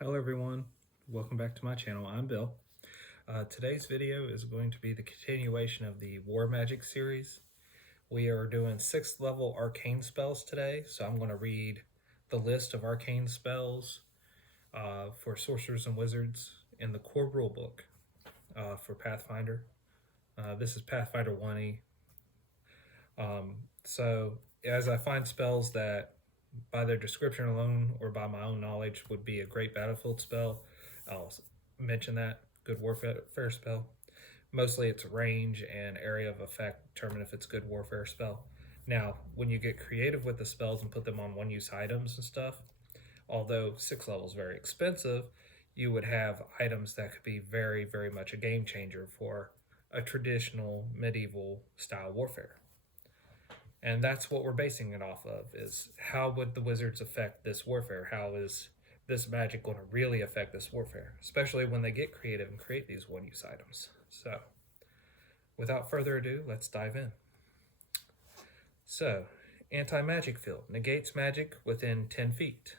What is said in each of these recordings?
Hello everyone, welcome back to my channel. I'm Bill. Today's video is going to be the continuation of the War Magic series. We are doing 6th level arcane spells today, so I'm going to read the list of arcane spells for sorcerers and wizards in the core rulebook for Pathfinder. This is Pathfinder 1e. So as I find spells that by their description alone or by my own knowledge would be a great battlefield spell, I'll mention that. Good warfare spell. Mostly it's range and area of effect determine if it's good warfare spell. Now, when you get creative with the spells and put them on one-use items and stuff, although 6th level is very expensive, you would have items that could be very, very much a game changer for a traditional medieval style warfare. And that's what we're basing it off of, is how would the wizards affect this warfare? How is this magic going to really affect this warfare? Especially when they get creative and create these one-use items. So, without further ado, let's dive in. So, anti-magic field. Negates magic within 10 feet.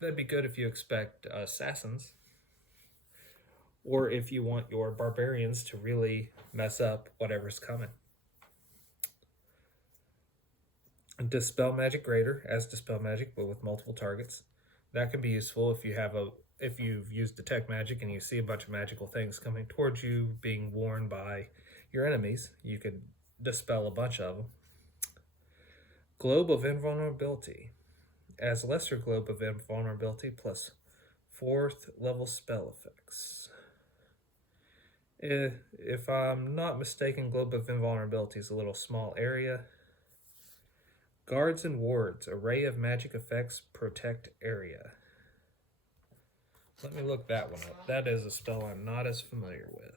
That'd be good if you expect assassins. Or if you want your barbarians to really mess up whatever's coming. Dispel magic greater as dispel magic, but with multiple targets. That can be useful if you've used detect magic and you see a bunch of magical things coming towards you being worn by your enemies. You could dispel a bunch of them. Globe of invulnerability as lesser globe of invulnerability plus 4th level spell effects. If I'm not mistaken, globe of invulnerability is a little small area. Guards and wards, array of magic effects, protect area. Let me look that one up. That is a spell I'm not as familiar with.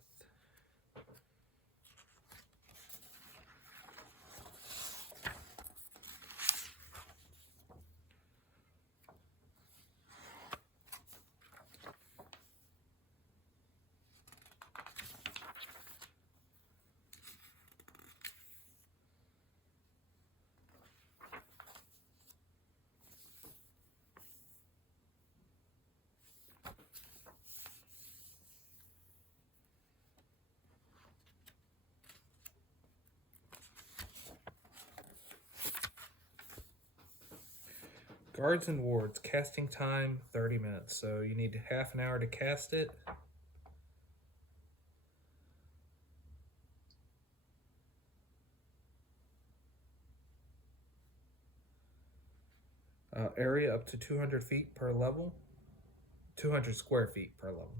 Guards and wards, casting time 30 minutes. So you need half an hour to cast it. Area up to 200 feet per level. 200 square feet per level.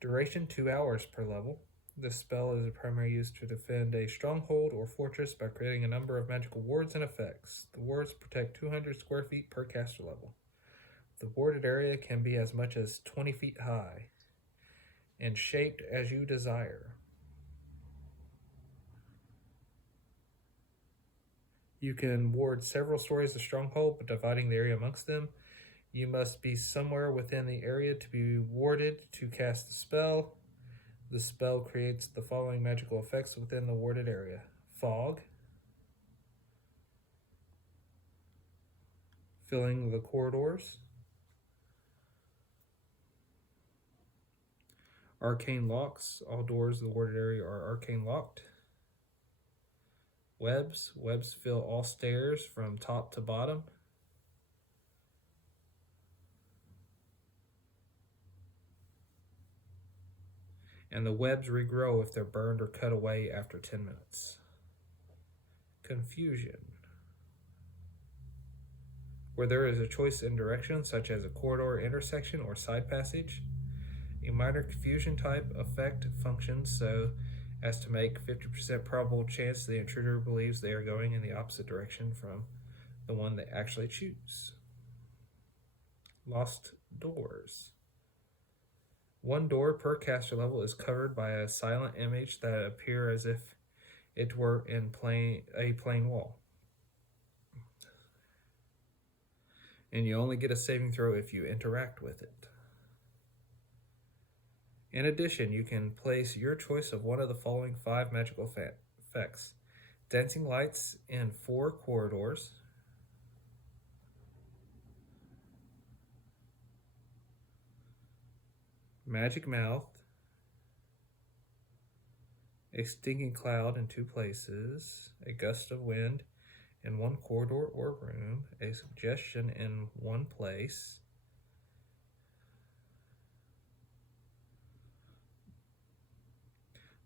Duration 2 hours per level. This spell is a primary use to defend a stronghold or fortress by creating a number of magical wards and effects. The wards protect 200 square feet per caster level. The warded area can be as much as 20 feet high and shaped as you desire. You can ward several stories of stronghold, but dividing the area amongst them. You must be somewhere within the area to be warded to cast the spell. The spell creates the following magical effects within the warded area. Fog, filling the corridors. Arcane locks, all doors of the warded area are arcane locked. Webs fill all stairs from top to bottom. And the webs regrow if they're burned or cut away after 10 minutes. Confusion. Where there is a choice in direction, such as a corridor, intersection, or side passage, a minor confusion type effect functions so as to make 50% probable chance the intruder believes they are going in the opposite direction from the one they actually choose. Lost doors. One door per caster level is covered by a silent image that appear as if it were in a plain wall. And you only get a saving throw if you interact with it. In addition, you can place your choice of one of the following 5 magical effects. Dancing lights in 4 corridors. Magic Mouth, a stinging cloud in 2 places, a gust of wind in 1 corridor or room, a suggestion in 1 place.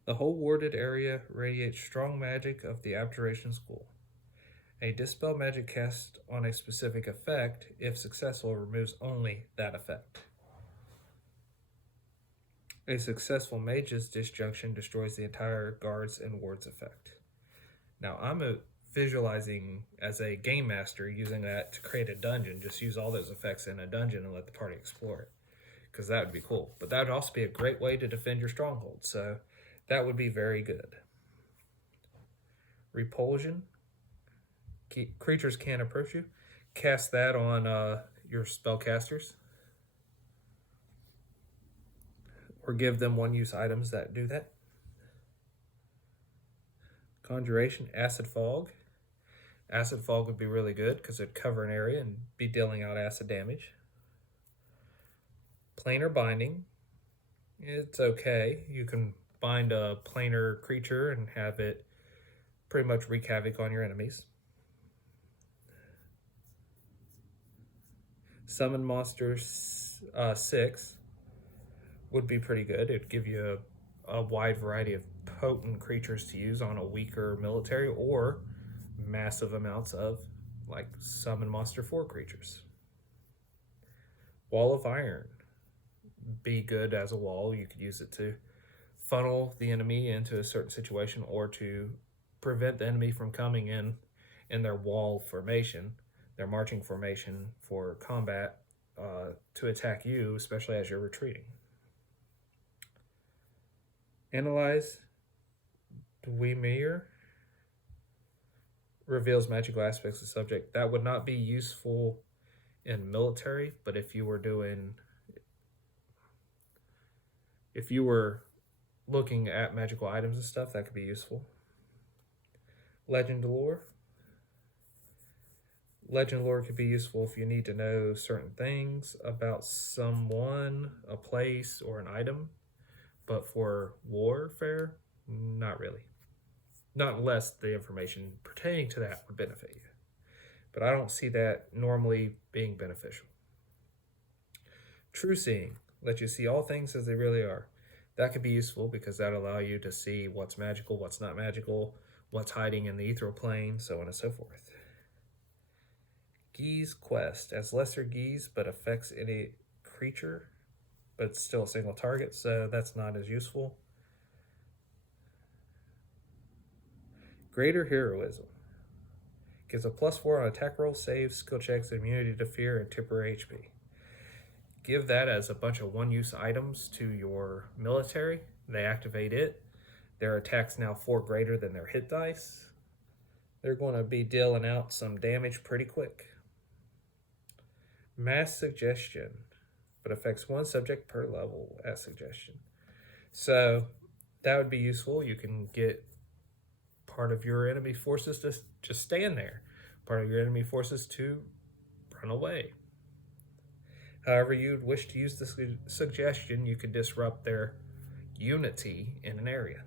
The whole warded area radiates strong magic of the Abjuration School. A dispel magic cast on a specific effect, if successful, removes only that effect. A successful mage's disjunction destroys the entire guard's and ward's effect. Now, I'm visualizing as a game master using that to create a dungeon. Just use all those effects in a dungeon and let the party explore it, because that would be cool. But that would also be a great way to defend your stronghold, so that would be very good. Repulsion. Creatures can't approach you. Cast that on your spellcasters, or give them 1-use items that do that. Conjuration, Acid Fog. Acid Fog would be really good because it'd cover an area and be dealing out acid damage. Planar Binding. It's okay. You can bind a planar creature and have it pretty much wreak havoc on your enemies. Summon Monsters 6 would be pretty good. It'd give you a wide variety of potent creatures to use on a weaker military, or massive amounts of, like, Summon Monster 4 creatures. Wall of Iron. Be good as a wall. You could use it to funnel the enemy into a certain situation, or to prevent the enemy from coming in their wall formation, their marching formation for combat, to attack you, especially as you're retreating. Analyze Dwemer. Reveals magical aspects of the subject. That would not be useful in military, but if you were looking at magical items and stuff, that could be useful. Legend Lore. Legend Lore could be useful if you need to know certain things about someone, a place, or an item. But for warfare, not really. Not unless the information pertaining to that would benefit you. But I don't see that normally being beneficial. True Seeing. Let you see all things as they really are. That could be useful because that allow you to see what's magical, what's not magical, what's hiding in the ethereal plane, so on and so forth. Gee's Quest. As lesser Geese, but affects any creature, but it's still a single target, so that's not as useful. Greater Heroism. Gives a +4 on attack rolls, saves, skill checks, immunity to fear, and temporary HP. Give that as a bunch of 1-use items to your military. They activate it. Their attack's now 4 greater than their hit dice. They're going to be dealing out some damage pretty quick. Mass Suggestion, but affects 1 subject per level at suggestion. So that would be useful. You can get part of your enemy forces to just stand there, part of your enemy forces to run away. However you'd wish to use this suggestion, you could disrupt their unity in an area.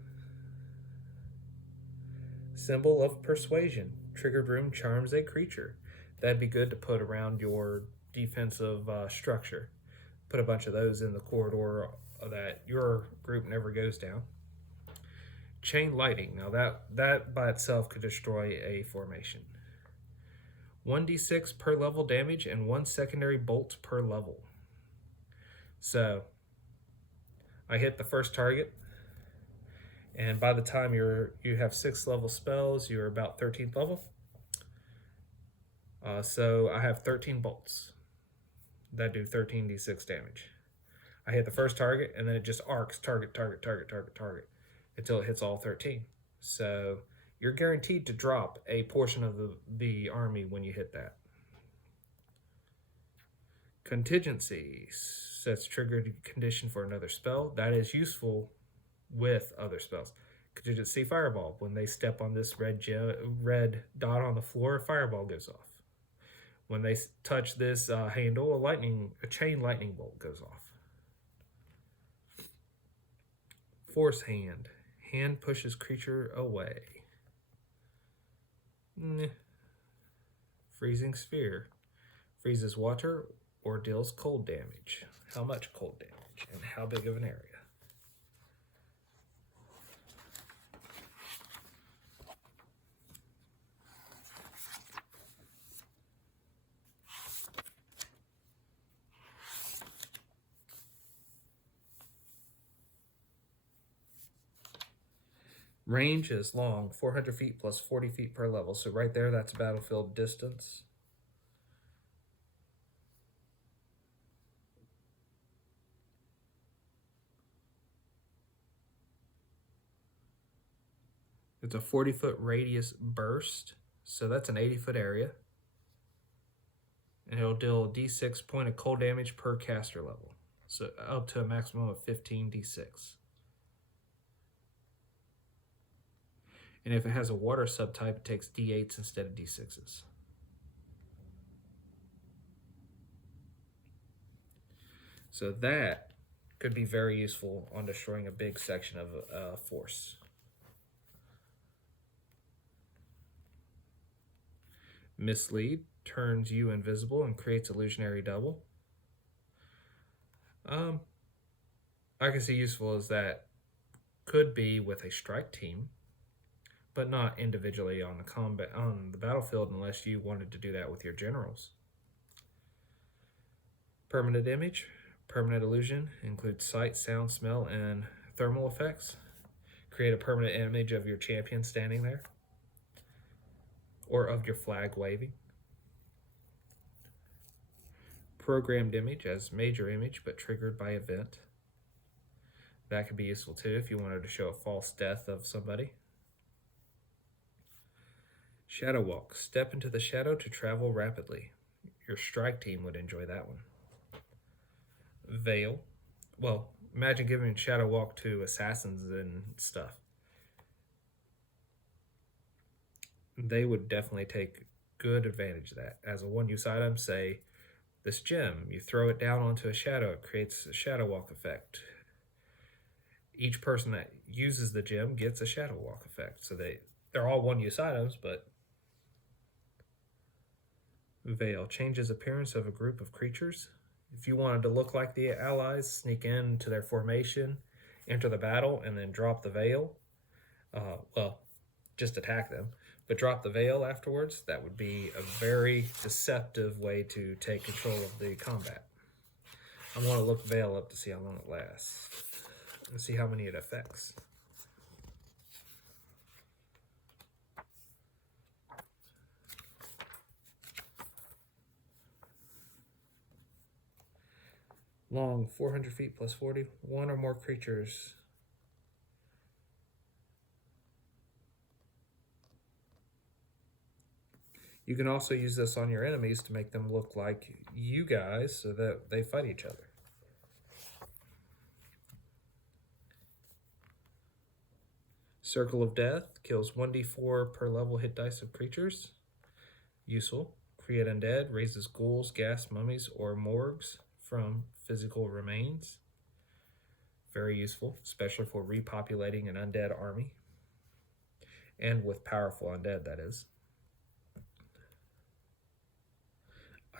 Symbol of Persuasion. Triggered room charms a creature. That'd be good to put around your defensive structure. Put a bunch of those in the corridor that your group never goes down. Chain Lightning. Now that by itself could destroy a formation. 1d6 per level damage and 1 secondary bolt per level. So I hit the first target, and by the time you have 6th level spells, you're about 13th level. So I have 13 bolts that do 13d6 damage. I hit the first target, and then it just arcs target until it hits all 13. So you're guaranteed to drop a portion of the army when you hit that. Contingency sets triggered condition for another spell. That is useful with other spells. Contingency Fireball. When they step on this red dot on the floor, a fireball goes off. When they touch this handle, a chain lightning bolt goes off. Force Hand. Hand pushes creature away. Freezing Sphere. Freezes water or deals cold damage. How much cold damage and how big of an area? Range is long, 400 feet plus 40 feet per level. So right there, that's battlefield distance. It's a 40-foot radius burst. So that's an 80-foot area. And it'll deal d6 point of cold damage per caster level. So up to a maximum of 15 d6. And if it has a water subtype, it takes d8s instead of d6s. So that could be very useful on destroying a big section of a force. Mislead turns you invisible and creates illusionary double. I can see useful as that could be with a strike team, but not individually on the battlefield unless you wanted to do that with your generals. Permanent image, permanent illusion, includes sight, sound, smell, and thermal effects. Create a permanent image of your champion standing there, or of your flag waving. Programmed image as major image, but triggered by event. That could be useful too if you wanted to show a false death of somebody. Shadow Walk. Step into the shadow to travel rapidly. Your strike team would enjoy that one. Veil. Well, imagine giving Shadow Walk to assassins and stuff. They would definitely take good advantage of that. As a one-use item, say this gem, you throw it down onto a shadow, it creates a Shadow Walk effect. Each person that uses the gem gets a Shadow Walk effect. So they're all one-use items, but Veil changes appearance of a group of creatures. If you wanted to look like the allies, sneak into their formation, enter the battle, and then drop the veil. Well, just attack them, but drop the veil afterwards. That would be a very deceptive way to take control of the combat. I want to look veil up to see how long it lasts and see how many it affects. Long, 400 feet plus 40, one or more creatures. You can also use this on your enemies to make them look like you guys so that they fight each other. Circle of Death kills 1d4 per level hit dice of creatures. Useful. Create undead, raises ghouls, ghast, mummies, or morgues from physical remains. Very useful, especially for repopulating an undead army. And with powerful undead, that is.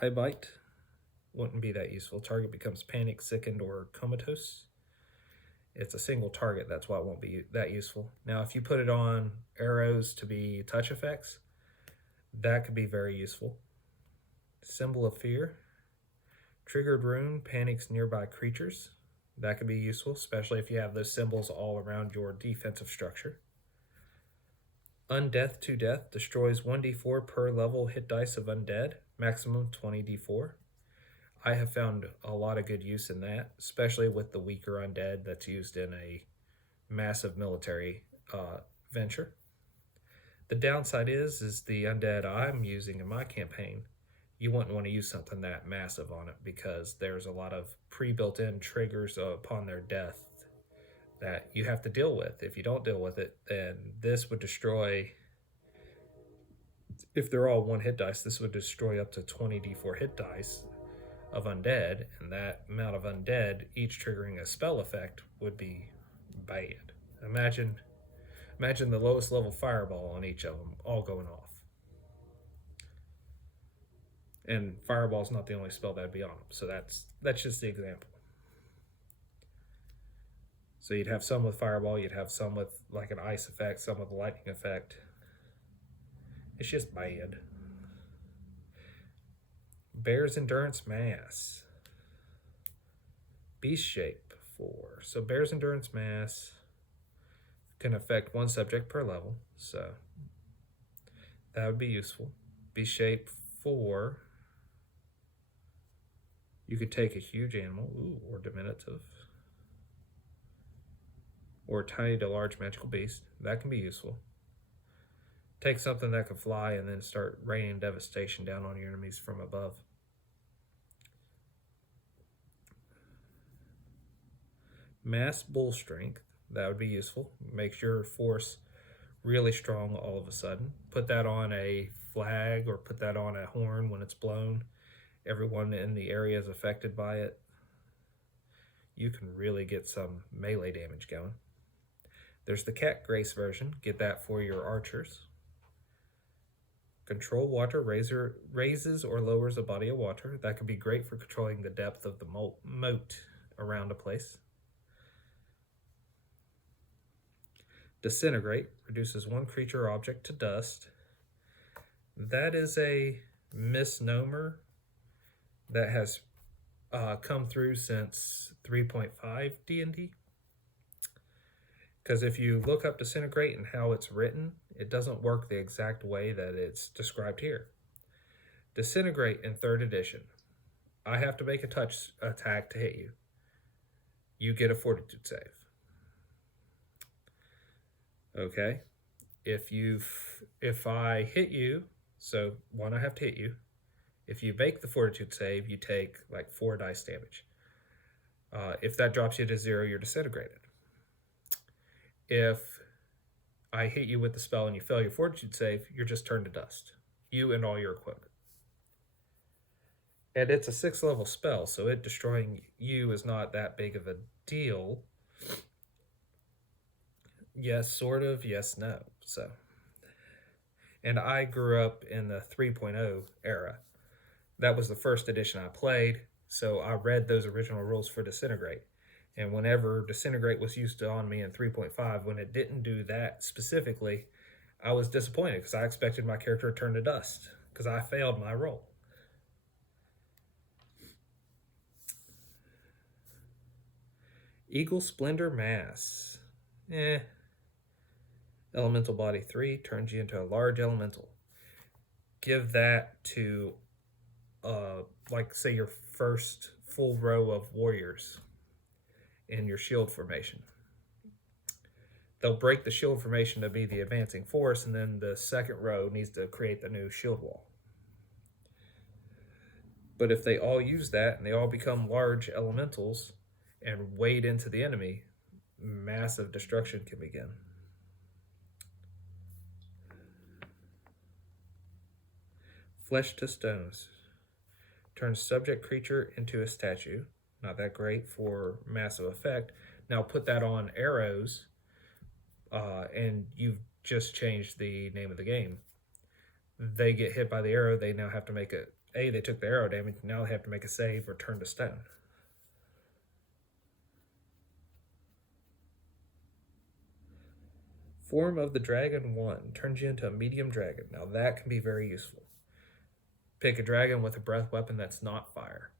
Eye Bite wouldn't be that useful. Target becomes panicked, sickened, or comatose. It's a single target, that's why it won't be that useful. Now, if you put it on arrows to be touch effects, that could be very useful. Symbol of Fear. Triggered rune panics nearby creatures. That could be useful, especially if you have those symbols all around your defensive structure. Undeath to Death destroys 1d4 per level hit dice of undead, maximum 20d4. I have found a lot of good use in that, especially with the weaker undead that's used in a massive military venture. The downside is the undead I'm using in my campaign, you wouldn't want to use something that massive on it because there's a lot of pre-built-in triggers upon their death that you have to deal with. If you don't deal with it, then this would destroy, if they're all one hit dice, this would destroy up to 20d4 hit dice of undead, and that amount of undead, each triggering a spell effect, would be bad. Imagine the lowest level fireball on each of them, all going off. And fireball's not the only spell that'd be on them, so that's just the example. So you'd have some with fireball, you'd have some with like an ice effect, some with a lightning effect. It's just bad. Bear's Endurance Mass. Beast Shape 4. So Bear's Endurance Mass can affect one subject per level, so that would be useful. Beast Shape 4. You could take a huge animal, or diminutive, or tiny to large magical beast. That can be useful. Take something that can fly and then start raining devastation down on your enemies from above. Mass Bull Strength, that would be useful. Makes your force really strong all of a sudden. Put that on a flag or put that on a horn when it's blown. Everyone in the area is affected by it. You can really get some melee damage going. There's the Cat Grace version. Get that for your archers. Control Water raises or lowers a body of water. That could be great for controlling the depth of the moat around a place. Disintegrate reduces one creature or object to dust. That is a misnomer that has come through since 3.5 D&D. Because if you look up Disintegrate and how it's written, it doesn't work the exact way that it's described here. Disintegrate in 3rd edition. I have to make a touch attack to hit you. You get a Fortitude save. Okay. If I hit you, so one, I have to hit you. If you make the Fortitude save, you take like 4 dice damage. If that drops you to 0, you're disintegrated. If I hit you with the spell and you fail your Fortitude save, you're just turned to dust. You and all your equipment. And it's a 6th level spell, so it destroying you is not that big of a deal. Yes, sort of. Yes, no. So, and I grew up in the 3.0 era. That was the first edition I played, so I read those original rules for Disintegrate. And whenever Disintegrate was used on me in 3.5, when it didn't do that specifically, I was disappointed because I expected my character to turn to dust because I failed my roll. Eagle Splendor Mass. Elemental Body 3 turns you into a large elemental. Give that to, like, say, your first full row of warriors in your shield formation. They'll break the shield formation to be the advancing force, and then the second row needs to create the new shield wall. But if they all use that and they all become large elementals and wade into the enemy, massive destruction can begin. Flesh to Stones. Turns subject creature into a statue. Not that great for massive effect. Now put that on arrows, and you've just changed the name of the game. They get hit by the arrow, they now have to make they took the arrow damage, now they have to make a save or turn to stone. Form of the Dragon 1 turns you into a medium dragon. Now that can be very useful. Pick a dragon with a breath weapon that's not fire,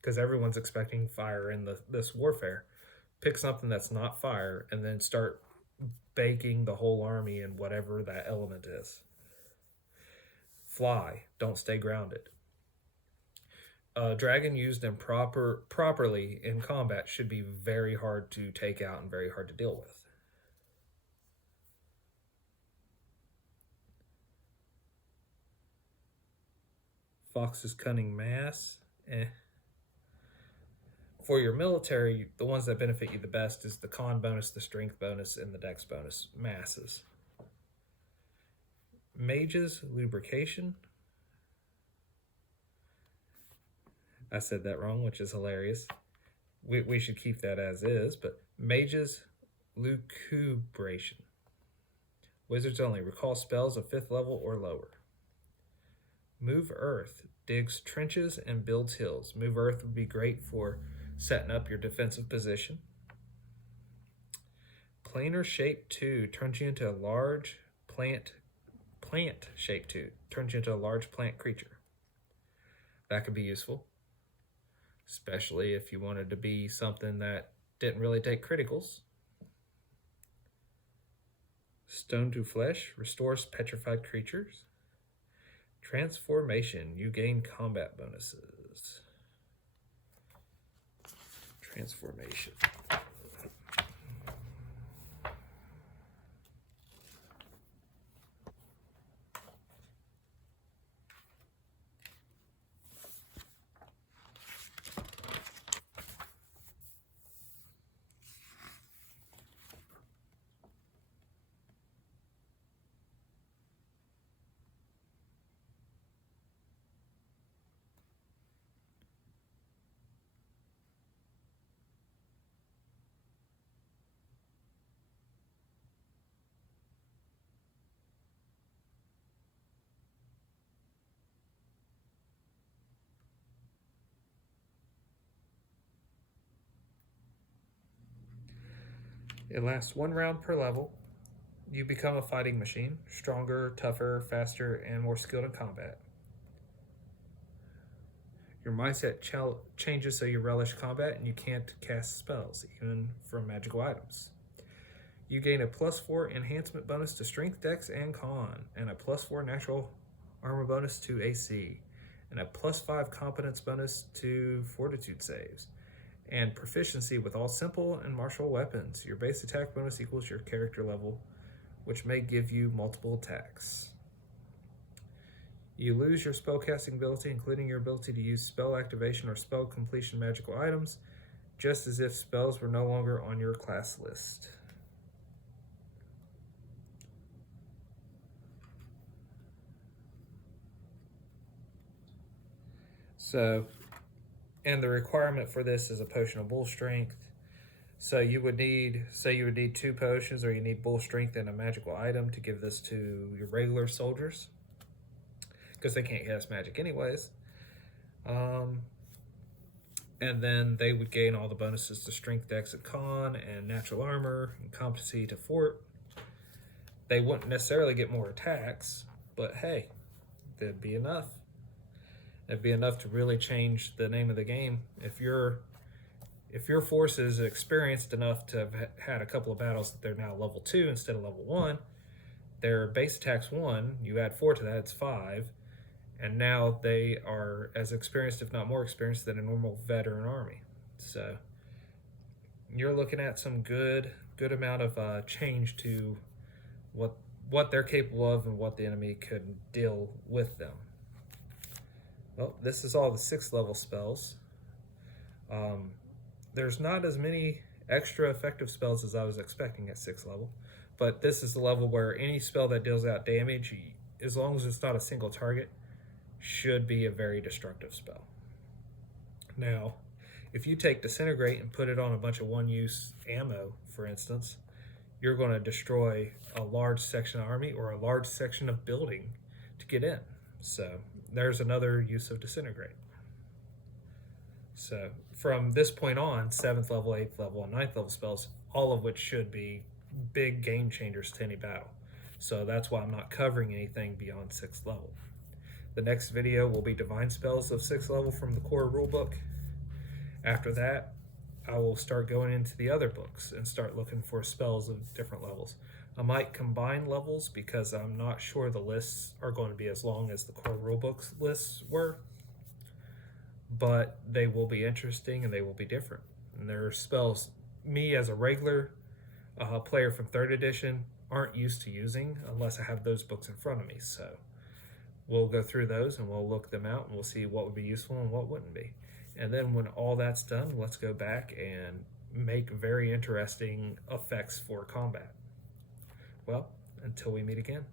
because everyone's expecting fire in this warfare. Pick something that's not fire and then start baking the whole army in whatever that element is. Fly, don't stay grounded. A dragon used properly in combat should be very hard to take out and very hard to deal with. Fox's Cunning Mass. For your military, the ones that benefit you the best is the con bonus, the strength bonus, and the dex bonus masses. Mage's Lubrication. I said that wrong, which is hilarious. We should keep that as is, but Mage's lucubration. Wizards only. Recall spells of 5th level or lower. Move Earth. Digs trenches and builds hills. Move Earth would be great for setting up your defensive position. Planar Shape 2 turns you into a large plant Shape 2 turns you into a large plant creature. That could be useful, especially if you wanted to be something that didn't really take criticals. Stone to Flesh restores petrified creatures. Transformation, you gain combat bonuses. Transformation. It lasts 1 round per level. You become a fighting machine, stronger, tougher, faster, and more skilled in combat. Your mindset changes so you relish combat and you can't cast spells, even from magical items. You gain a +4 enhancement bonus to strength, dex, and con, and a +4 natural armor bonus to AC, and a +5 competence bonus to fortitude saves, and proficiency with all simple and martial weapons. Your base attack bonus equals your character level, which may give you multiple attacks. You lose your spellcasting ability, including your ability to use spell activation or spell completion magical items, just as if spells were no longer on your class list. So, and the requirement for this is a potion of bull strength. So you would need, say you would need 2 potions, or you need bull strength and a magical item to give this to your regular soldiers, because they can't cast magic anyways. And then they would gain all the bonuses to strength, dex, and con, and natural armor, and competency to fort. They wouldn't necessarily get more attacks, but hey, that'd be enough. It'd be enough to really change the name of the game. If your force is experienced enough to have had a couple of battles that they're now level 2 instead of level 1, their base attack's 1, you add 4 to that, it's 5, and now they are as experienced, if not more experienced, than a normal veteran army. So you're looking at some good amount of change to what they're capable of and what the enemy could deal with them. Well, this is all the 6th level spells. There's not as many extra effective spells as I was expecting at 6th level, but this is the level where any spell that deals out damage, as long as it's not a single target, should be a very destructive spell. Now, if you take Disintegrate and put it on a bunch of one-use ammo, for instance, you're going to destroy a large section of army or a large section of building to get in. So there's another use of Disintegrate. So from this point on, 7th level, 8th level, and 9th level spells, all of which should be big game changers to any battle. So that's why I'm not covering anything beyond 6th level. The next video will be Divine Spells of 6th level from the core rulebook. After that, I will start going into the other books and start looking for spells of different levels. I might combine levels because I'm not sure the lists are going to be as long as the core rulebook lists were, but they will be interesting and they will be different. And there are spells me as a regular player from 3rd edition aren't used to using unless I have those books in front of me. So we'll go through those and we'll look them out and we'll see what would be useful and what wouldn't be. And then when all that's done, let's go back and make very interesting effects for combat. Well, until we meet again.